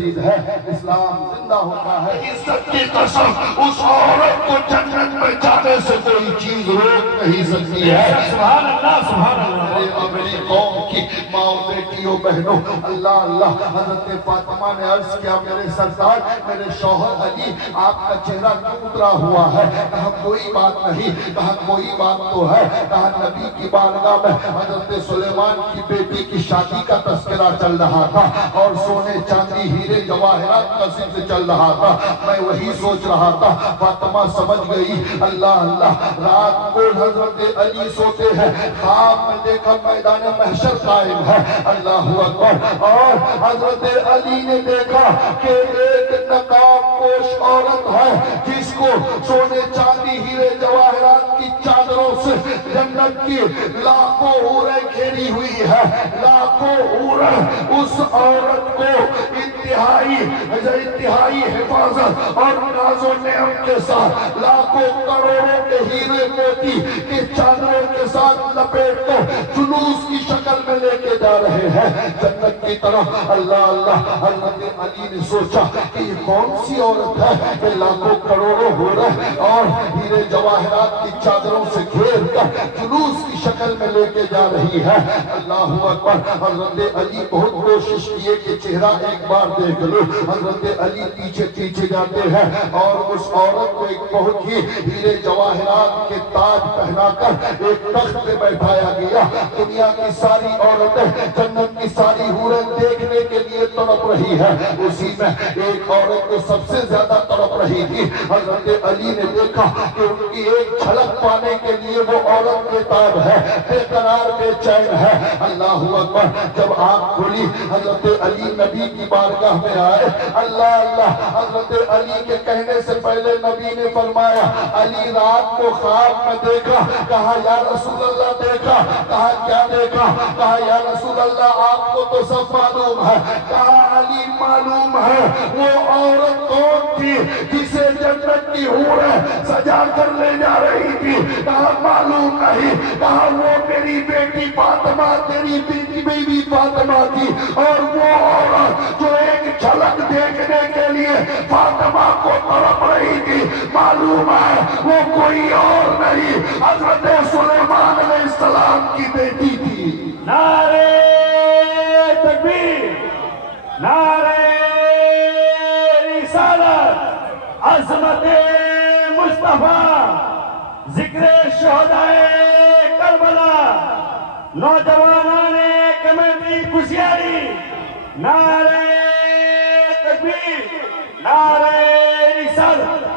یزید ہے، اسلام زندہ ہوتا ہے۔ عزت کی قسم، اس عورت کو جنت میں جانے سے کوئی چیز روک نہیں سکتی ہے۔ سبحان اللہ، سبحان اللہ۔ اپنی قوم کی ماں بیٹیوں بہنوں، اللہ اللہ، حضرت فاطمہ نے عرض کیا میرے سردار، میرے شوہر علی، آپ کا چہرہ کیوں اترا ہوا ہے؟ کہا کوئی بات نہیں، کہا کوئی بات تو ہے۔ کہا نبی کی بارگاہ میں حضرت سلیمان کی بیٹی کی شادی کا تذکرہ چل رہا تھا اور سونے چاندی ہیرے جواہرات کا ذکر چل رہا تھا، میں وہی سوچ رہا تھا۔ فاطمہ سمجھ گئی، اللہ اللہ، رات کو حضرت علی سوتے ہیں، خواب میں دیکھا میدان محشر قائم ہے، اللہ اکبر، اور حضرت علی نے دیکھا کہ ایک نقاب پوش عورت ہے جس کو سونے چاندی ہیرے جواہرات کی چادروں سے جنت کی لاکھوں حوریں گھیری ہوئی ہے، لاکھوں حوریں اس عورت کو انتہائی حفاظت اور ناز و نعم کے ساتھ، لاکھوں کروڑوں کے ہیرے موتی کے چادروں کے ساتھ لپیٹ کر جلوس کی شکل میں لے کے جا رہے ہیں جنت کی طرف۔ اللہ اللہ، حضرت علی نے سوچا کہ یہ کون سی عورت ہے کہ لاکھوں کروڑوں حوریں اور ہیرے جواہرات کی چادروں سے گھیر کر جلوس کی شکل میں لے کے جا رہی ہے۔ اللہ اکبر، حضرت علی بہت کوشش کیے کہ چہرہ ایک بار دیکھ لو۔ حضرت علی پیچھے پیچھے جاتے ہیں اور اس عورت کو ایک بہت ہی ہیرے جواہرات کے تاج پہنا کر ایک تخت پہ بیٹھایا گیا۔ دنیا کی ساری عورتیں، جنت کی ساری حوریں دیکھنے کے لیے تڑپ رہی ہے، اسی میں ایک عورت کو سب سے زیادہ تڑپ رہی تھی۔ حضرت علی نے دیکھا کہ ان کی ایک جھلک پانے کے لیے وہ عورت بے تاب ہے، بے قرار، بے چین ہے۔ اللہ اکبر، جب آنکھ کھلی حضرت علی نبی کی بارگاہ میں آئے، اللہ اللہ، حضرت علی کے کہنے سے پہلے نبی نے فرمایا علی رات کو خواب میں دیکھا۔ کہا یا رسول اللہ دیکھا؟ کہا کیا دیکھا؟ کہا یا رسول اللہ آپ کو تو سب معلوم ہے۔ کہا علی معلوم ہے، وہ عورت کون تھی جسے جنت کی حوریں سجا کر لے جا رہی تھی؟ کہا معلوم نہیں۔ کہا وہ میری بیٹی فاطمہ، تیری بیوی فاطمہ تھی، اور وہ عورت جو ایک جھلک دیکھنے کے لیے فاطمہ کو تڑپ رہی تھی، معلوم ہے وہ کوئی اور نہیں، حضرت سلیمان علیہ السلام کی بیٹی تھی۔ نعرہ تکبیر، نعرہ رسالت، عظمت مصطفیٰ، ذکر شہدائے کربلا، نوجوانان کمیٹی کشیاری، نعرہ تکبیر، نعرہ رسالت۔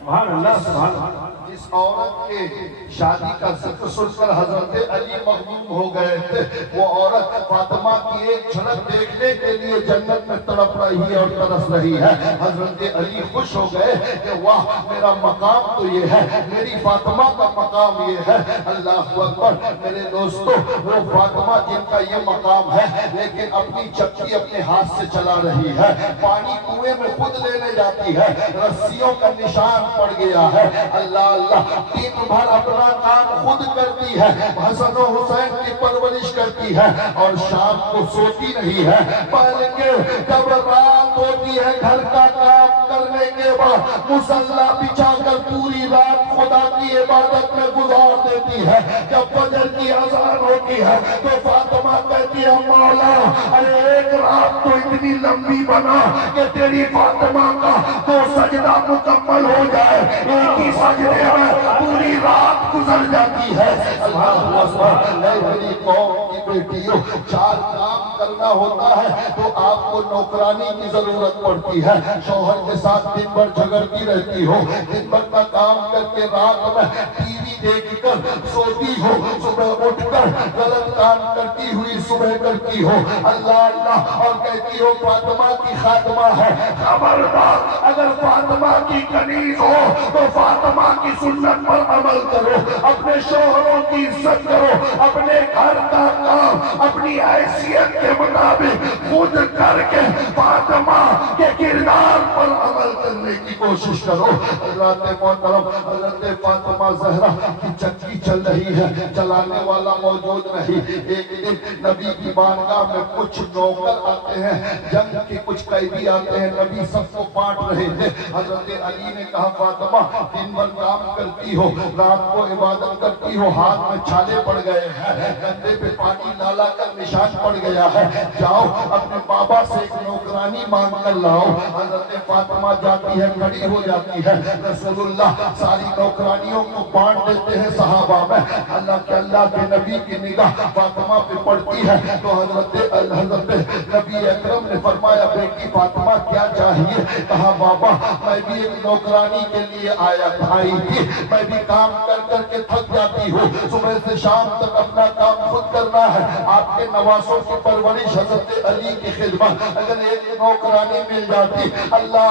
سبحان اللہ، سبحان اللہ۔ جس عورت کے شادی کا ذکر سن کر حضرت علی مغموم ہو گئے تھے، وہ عورت فاطمہ کی ایک جھلک دیکھنے کے لیے جنت میں تڑپ رہی ہے اور ترس رہی ہے۔ حضرت علی خوش ہو گئے کہ واہ، میرا مقام تو یہ ہے، میری فاطمہ کا مقام یہ ہے۔ اللہ اکبر، میرے دوستو، وہ فاطمہ جن کا یہ مقام ہے لیکن اپنی چکی اپنے ہاتھ سے چلا رہی ہے، پانی کنویں میں خود لینے جاتی ہے، رسیوں کا نشان پڑ گیا ہے۔ اللہ اللہ، دن بھر اپنا کام خود کرتی ہے، حسن و حسین کی پرورش کرتی ہے اور شام کو سوتی نہیں ہے، بلکہ جب رات ہوتی ہے گھر کا کام کرنے کے بعد مصلی بچھا کر پوری رات خدا کی عبادت میں گزار دیتی ہے۔ جب فجر کی اذان ہوتی ہے تو فاطمہ کہتی ہے مولا، ارے ایک رات تو اتنی لمبی بنا کہ تیری فاطمہ کا تو سجدہ مکمل ہو جائے، ایک ہی سجدے میں پوری رات گزر جاتی ہے۔ اللہ اکبر، اے میری قوم کی بیٹیوں، چار کام کرنا ہوتا ہے تو آپ کو نوکرانی کی ضرورت پڑتی ہے۔ شوہر کے ساتھ دن بھر جھگڑتی رہتی ہو، دن بھر کا کام کر کے رات میں ٹی وی دیکھ کر سوتی ہو، صبح اٹھ کر غلط کام کرتی ہوئی صبح کرتی ہو، اللہ اللہ، اور کہتی ہو فاطمہ کی خاتمہ ہے۔ خبردار، اگر فاطمہ کی کنیز ہو تو فاطمہ کی سنت پر عمل کرو، اپنے شوہروں کی عزت کرو، اپنے گھر کا کام اپنی حیثیت کے مطابق خود کر کے فاطمہ کے کردار پر عمل کرنے کی کوشش کرو۔ حضرت محترم، حضرت فاطمہ زہرا کی چکی چل رہی ہے، چلانے والا موجود نہیں. ایک دن نبی کی بارگاہ میں کچھ نوکر آتے ہیں, جنگ کے کچھ قیدی آتے ہیں, نبی سب کو بانٹ رہے تھے. حضرت علی نے کہا فاطمہ دن بھر کام کرتی ہو, رات کو عبادت کرتی ہو, ہاتھ میں چھالے پڑ گئے ہیں, کندھے پہ پانی ڈالا کر نشان پڑ گیا ہے, جاؤ اپنے بابا سے ایک نوکرانی مانگ کر لاؤ. حضرت فاطمہ جاتی ہے, کھڑی ہو جاتی ہے. رسول اللہ ساری نوکرانیوں کو بانٹ دیتے ہیں صحابہ میں. اللہ کے نبی کی نگاہ فاطمہ پہ پڑتی ہے تو حضرت نبی اکرم نے فرمایا بیٹی فاطمہ کیا چاہیے؟ کہا بابا میں بھی ایک نوکرانی کے لیے آئی تھی, میں بھی کام کر کر کے تھک جاتی ہوں, صبح سے شام تک اپنا کام خود کرنا ہے. آپ کے نواسوں کی پرورش حضرت علی کی خدمت, اگر ایک نوکرانی مل جاتی. اللہ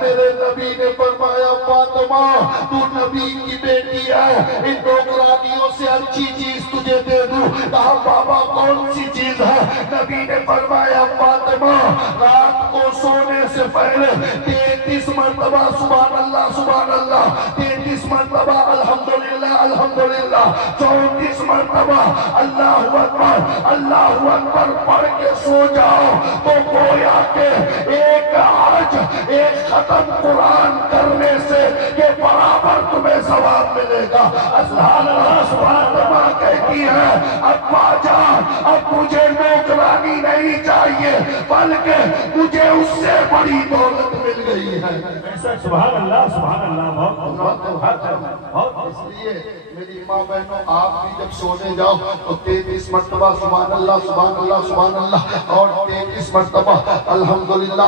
میرے نبی نے فرمایا فاطمہ تو نبی کی بیٹی ہے, ان نوکرانیوں سے اچھی چیز تجھے دے دوں. کہا بابا کون سی چیز ہے؟ نبی نے فرمایا فاطمہ رات کو سونے سے پہلے 33 مرتبہ سبحان اللہ, 33 مرتبہ الحمدللہ, 34 مرتبہ اللہ اکبر پڑھ کے سو جاؤ تو گویا کہ ایک حج, ایک ختم قرآن کرنے سے کے برابر تمہیں ثواب ملے گا. سبحان اللہ کہتی ہے ابا جان اب مجھے نوکرانی نہیں چاہیے بلکہ مجھے اس سے بڑی دولت مل گئی ہے. سبحان اللہ بہت. اس لیے میری ماں بہنوں آپ بھی جب سونے جاؤ تو 33 مرتبہ سبحان اللہ اور 33 مرتبہ الحمدللہ,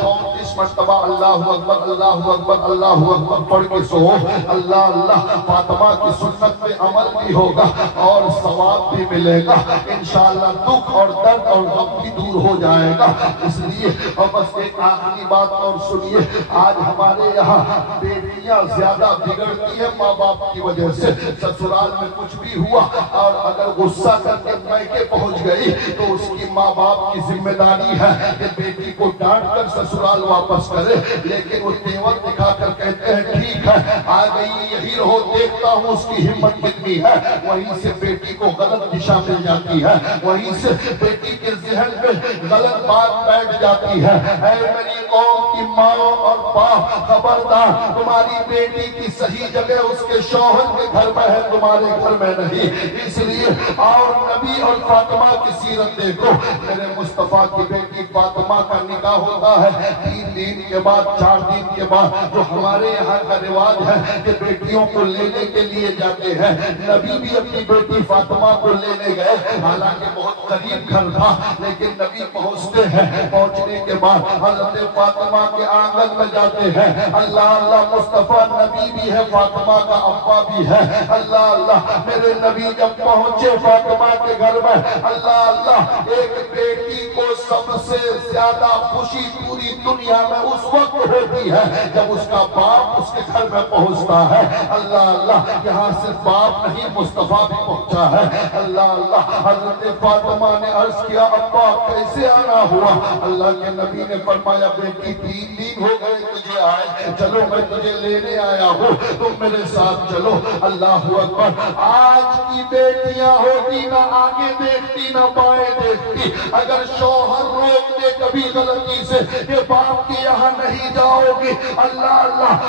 34 مرتبہ اللہ اکبر پڑھ کے سو. اللہ فاطمہ کی سنت پہ عمل بھی ہوگا اور ثواب بھی ملے گا انشاءاللہ. دکھ اور درد اور غم بھی دور ہو جائے گا. اس لیے اور بس ایک آخری بات اور سنیے, آج ہمارے یہاں بیٹیاں زیادہ بگڑتی ہیں ماں باپ کی وجہ سے. سسرال میں کچھ بھی ہوا اور اگر غصہ کر کے میکے پہنچ گئی تو اس کی ماں باپ کی ذمہ داری ہے کہ بیٹی کو ڈانٹ کر سسرال واپس کرے. لیکن وہ تیور دکھا کر کہتے ہیں ٹھیک ہے آ گئی یہی رہو, دیکھتا ہوں اس کی ہمت کتنی ہے. وہیں سے بیٹی کو غلط دشا مل جاتی ہے, وہیں سے بیٹی کے ذہن میں غلط بات بیٹھ جاتی ہے. اے میری قوم کی ماں اور باپ خبردار, تمہاری بیٹی کی صحیح جگہ اس کے شوہر کے گھر میں ہے, تمہارے گھر میں نہیں. اس لیے اور نبی اور فاطمہ کی سیرت دیکھو. میرے مصطفیٰ کی بیٹی فاطمہ کا نکاح ہوتا ہے 3 دن کے بعد, 4 دن کے بعد, جو ہمارے یہاں کا رواج ہے کہ بیٹیوں کو لینے کے لیے جاتے ہیں. نبی بھی اپنی بیٹی فاطمہ کو لینے گئے, حالانکہ بہت قریب گھر تھا, لیکن نبی پہنچتے ہیں. پہنچنے کے بعد حضرت فاطمہ کے آنگن میں جاتے ہیں. اللہ مصطفیٰ نبی بھی ہے, فاطمہ کا ابا بھی ہے. اللہ میرے نبی جب پہنچے فاطمہ کے گھر میں, اللہ ایک بیٹی کو سب سے زیادہ خوشی پوری دنیا میں اس وقت ہوتی ہے جب اس کا باپ اس کے گھر میں پہنچتا ہے. اللہ یہاں صرف باپ نہیں مصطفیٰ بھی پہنچا ہے. اللہ حضرت فاطمہ نے عرض کیا ابا کیسے آنا ہوا؟ اللہ کے نبی نے فرمایا بیٹی 3 دن ہو گئے تجھے آئے, چلو میں تجھے لینے آیا ہوں, تم میرے ساتھ چلو. اللہ اکبر. آج کی بیٹیاں ہوتی نہ آگے دیکھتی نہ بائیں دیکھتی. اگر شوہر روک دے کبھی غلطی سے کہ باپ کے یہاں نہیں جاؤ گی, اللہ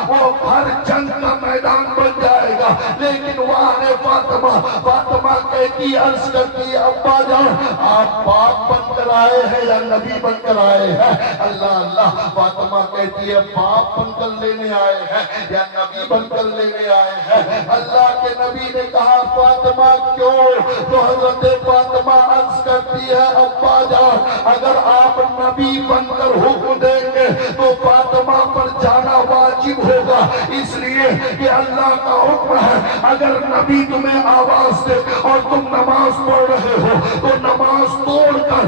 وہ گھر جنگ کا میدان بن جائے گا. لیکن وہاں نے فاطمہ کہتی عرض کرتی ابا جان آپ باپ بن کر آئے ہیں یا نبی بن کر آئے ہیں؟ اللہ فاطمہ کہتی ہے باپ بن کر لینے آئے ہیں یا نبی بن کر لینے آئے ہیں؟ اللہ کے نبی نے کہا فاطمہ کیوں؟ تو حضرت فاطمہ عرض کرتی ہے ابا جان اگر آپ نبی بن کر حکم دیں گے تو فاطمہ پر جانا واجب ہوگا, اس لیے کہ اللہ کا حکم ہے اگر نبی تمہیں آواز دے اور تم نماز پڑھ رہے ہو تو نماز توڑ کر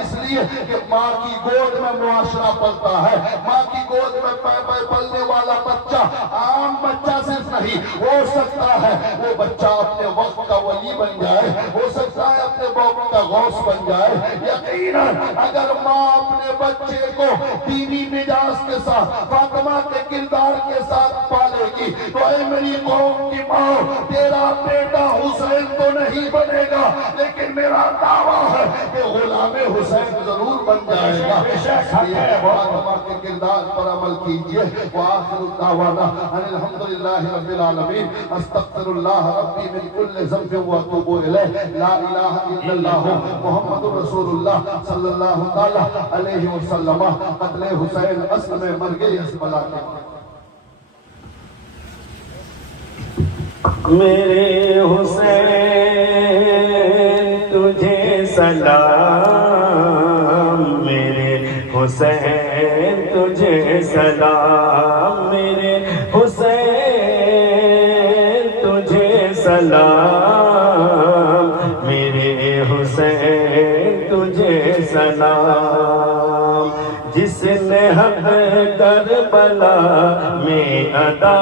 اس لیے کہ ماں کی گود میں معاشرہ پلتا ہے، ماں کی گود میں پلنے والا بچہ عام بچہ صرف نہیں، ہو سکتا ہے وہ بچہ اپنے وقت کا ولی بن جائے، ہو سکتا ہے اپنے وقت کا غوث بن جائے۔ یقیناً اگر ماں اپنے بچے کو دینی مزاج کے ساتھ، فاطمہ کے کردار کے ساتھ پالے گی تو اے میری قوم کی ماں، تیرا بیٹا حسین تو نہیں بنے گا، لیکن میرا دعویٰ ہے کہ غلام حسین ضرور بن جائے گا۔ فاطمہ کے کردار پر عمل کیجئے۔ وآخر دعوانا ان الحمدللہ رب العالمین، استغفر اللہ ربی من کل ذنب واتوب الیہ، لا الہ الا اللہ محمد رسول اللہ صلی اللہ علیہ وسلم۔ قتل حسین اصل میں مر گئی اس بلا کے۔ میرے حسین تجھے سلام، میرے حسین تجھے سلام، میرے حسین تجھے سلام، میرے حسین تجھے سلام۔ جس نے حق کربلا میں ادا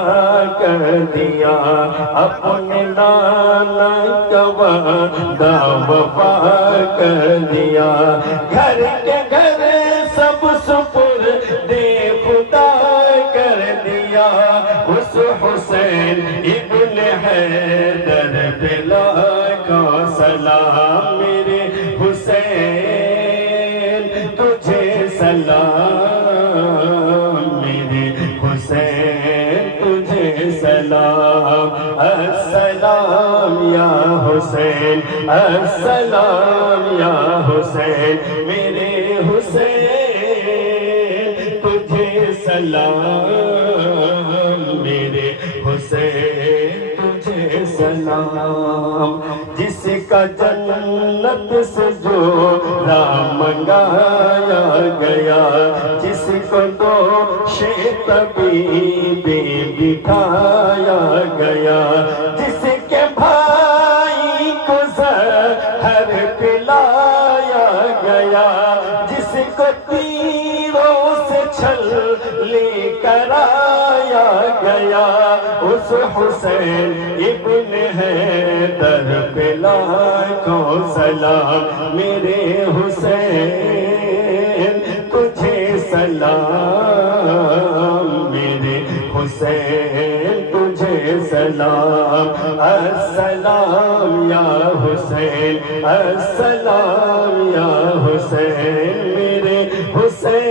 کر دیا، اپنے نانا کا وعدہ وفا کر دیا، گھر کے گھر سب سپرد خدا کر دیا، اس حسین ابن حیدر پہ لاکھوں سلام، میرے حسین تجھے سلام، میرے حسین تجھے سلام۔ السلام یا حسین، السلام یا حسین، میرے حسین تجھے سلام، میرے حسین تجھے سلام۔ جس کا جنت سے جو منگایا گیا، جس کو دو طبیب بٹھایا گیا، جس کے بھائی کو زہر پلایا گیا، جس کو تیروں سے چھلے کرایا گیا، اس حسین ابن حیدر پہ لاکھوں سلام، میرے حسین تجھے سلام، میرے حسین تجھے سلام۔ السلام یا حسین، السلام یا حسین، میرے حسین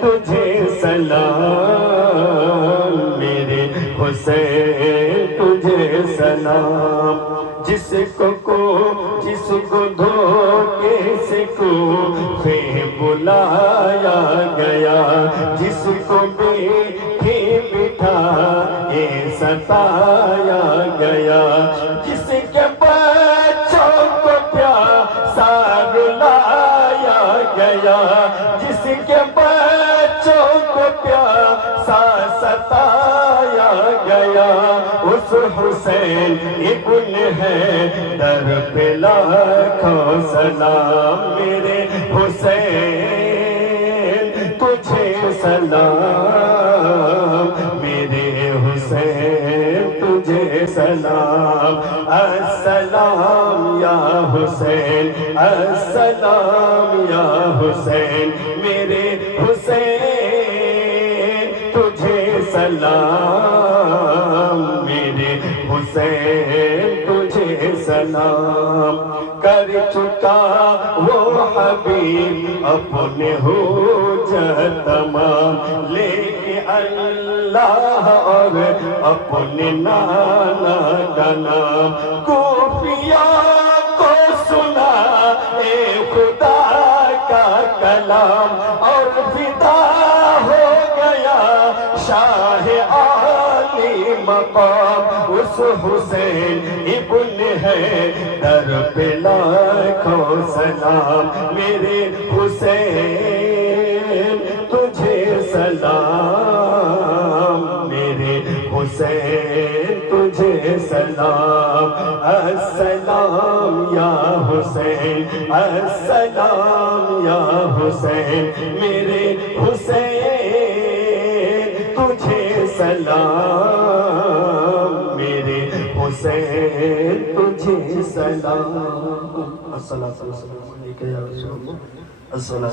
تجھے سلام، میرے حسین تجھے سلام۔ جس کو دھوکے سے کوفے بلایا گیا، جس کو بیٹھے بٹھائے ستایا گیا، جس کے بچوں کو پیاسا رلایا گیا، جس کے بچوں کو پیاسا ستایا گیا، اس حسین ابن حیدر پہ لاکھوں سلام، میرے حسین تجھے سلام، میرے حسین تجھے سلام۔ السلام یا حسین، السلام یا حسین، میرے حسین تجھے سلام، میرے حسین تجھے سلام۔ کر چکا وہ حبیب اپنے حجت تمام، لے کے اللہ اور اپنے نانا کا نام، کوفیہ کو سنا اے خدا کا کلام، اور فدا ہو گیا شاہ عالی مقام، اس حسین ابن حیدر پہ لاکھوں سلام، میرے حسین تجھے سلام، میرے حسین تجھے سلام السلام یا حسین السلام یا حسین میرے حسین تجھے سلام میرے حسین تجھے سلام الصلاۃ والسلام علیک یا رسول اللہ الصلاۃ